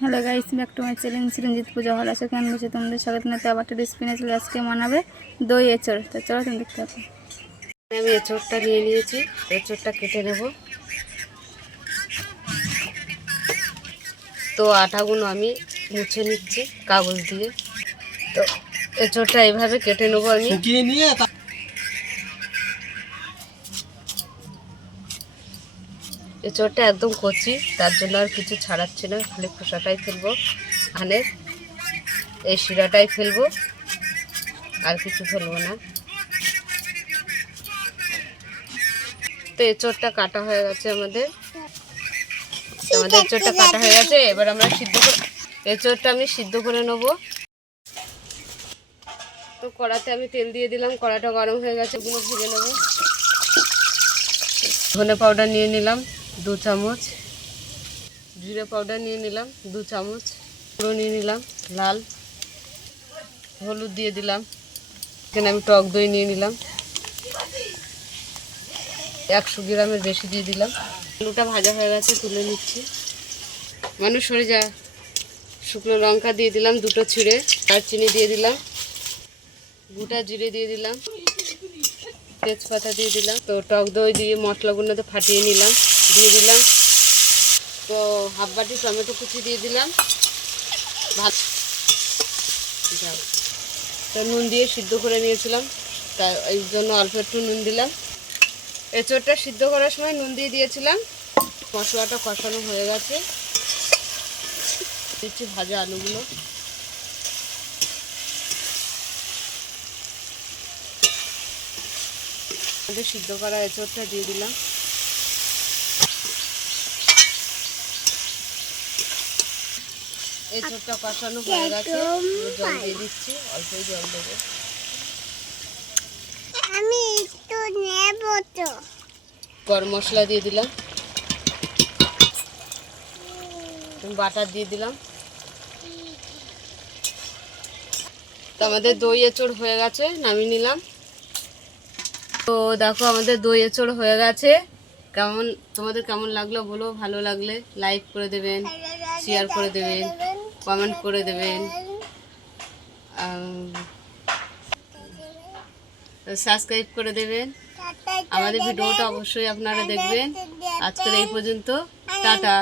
Hello guys, back to my channel Chiranjit Puja হল। আশা কেমন বসে তোমাদের স্বাগত জানাতে আবার একটা রেসিপি নিয়ে চলে আজকে বানাবে দই এঁচড়। তো চলো তুমি দেখতে পাবো। আমি এঁচড়টা নিয়ে নিয়েছি, এঁচড়টা কেটে নেব। তো আটাগুলো আমি মুছে নিচ্ছি কাগজ দিয়ে। তো এঁচড়টা এইভাবে কেটে নেব আমি। এঁচড়টা একদম কচি, তার জন্য আর কিছু ছাড়াচ্ছি না, খালি খোসাটাই ফেলবো, ধানের এই শিরাটাই ফেলবো, আর কিছু ফেলবো না। তো এঁচড়টা কাটা হয়ে গেছে আমাদের এঁচড়টা কাটা হয়ে গেছে। এবার আমরা এঁচড়টা আমি সিদ্ধ করে নেব। তো কড়াতে আমি তেল দিয়ে দিলাম, কড়াটা গরম হয়ে গেছে, ওগুলো ভেজে নেব। ধনে পাউডার নিয়ে নিলাম 2 চামচ, জিরে পাউডার নিয়ে নিলাম 2 চামচ, গুঁড়ো নিয়ে নিলাম লাল, হলুদ দিয়ে দিলাম। এখানে আমি টক দই নিয়ে নিলাম 100 গ্রামের বেশি দিয়ে দিলাম। আলুটা ভাজা হয়ে গেছে, তুলে নিচ্ছি। মানুষ সরে যা। শুকনো লঙ্কা দিয়ে দিলাম 2টো ছিঁড়ে, দারচিনি দিয়ে দিলাম, গোটা জিরে দিয়ে দিলাম, তেজপাতা দিয়ে দিলাম। তো টক দই দিয়ে মশলাগুলোতে ফাটিয়ে নিলাম, দিয়ে দিলাম। তো হাফ বাটি টমেটো কুচি দিয়ে দিলাম। তো নুন দিয়ে সিদ্ধ করে নিয়েছিলাম, তাই এই জন্য অল্প একটু নুন দিলাম। এঁচড়টা সিদ্ধ করার সময় নুন দিয়ে দিয়েছিলাম। মশলাটা কষানো হয়ে গেছে, দিচ্ছি ভাজা আলুগুলো। সিদ্ধ করা এঁচড়টা দিয়ে দিলাম। এঁচড়টা কষানো হয়ে গেছে, জল দিয়ে দিচ্ছি, অল্পই জল দেবো। আমি একটু নেব তো। গরম মশলা দিয়ে দিলাম, বাটার দিয়ে দিলাম। তো আমাদের দই এঁচড় হয়ে গেছে, নামিয়ে নিলাম। তো দেখো আমাদের দই এঁচড় হয়ে গেছে। তোমাদের কেমন লাগলো বলো, ভালো লাগলে লাইক করে দেবেন, শেয়ার করে দেবেন, কমেন্ট করে দেবেন, সাবস্ক্রাইব করে দেবেন। আমাদের ভিডিওটা অবশ্যই আপনারা দেখবেন। আজকের এই পর্যন্ত, টাটা।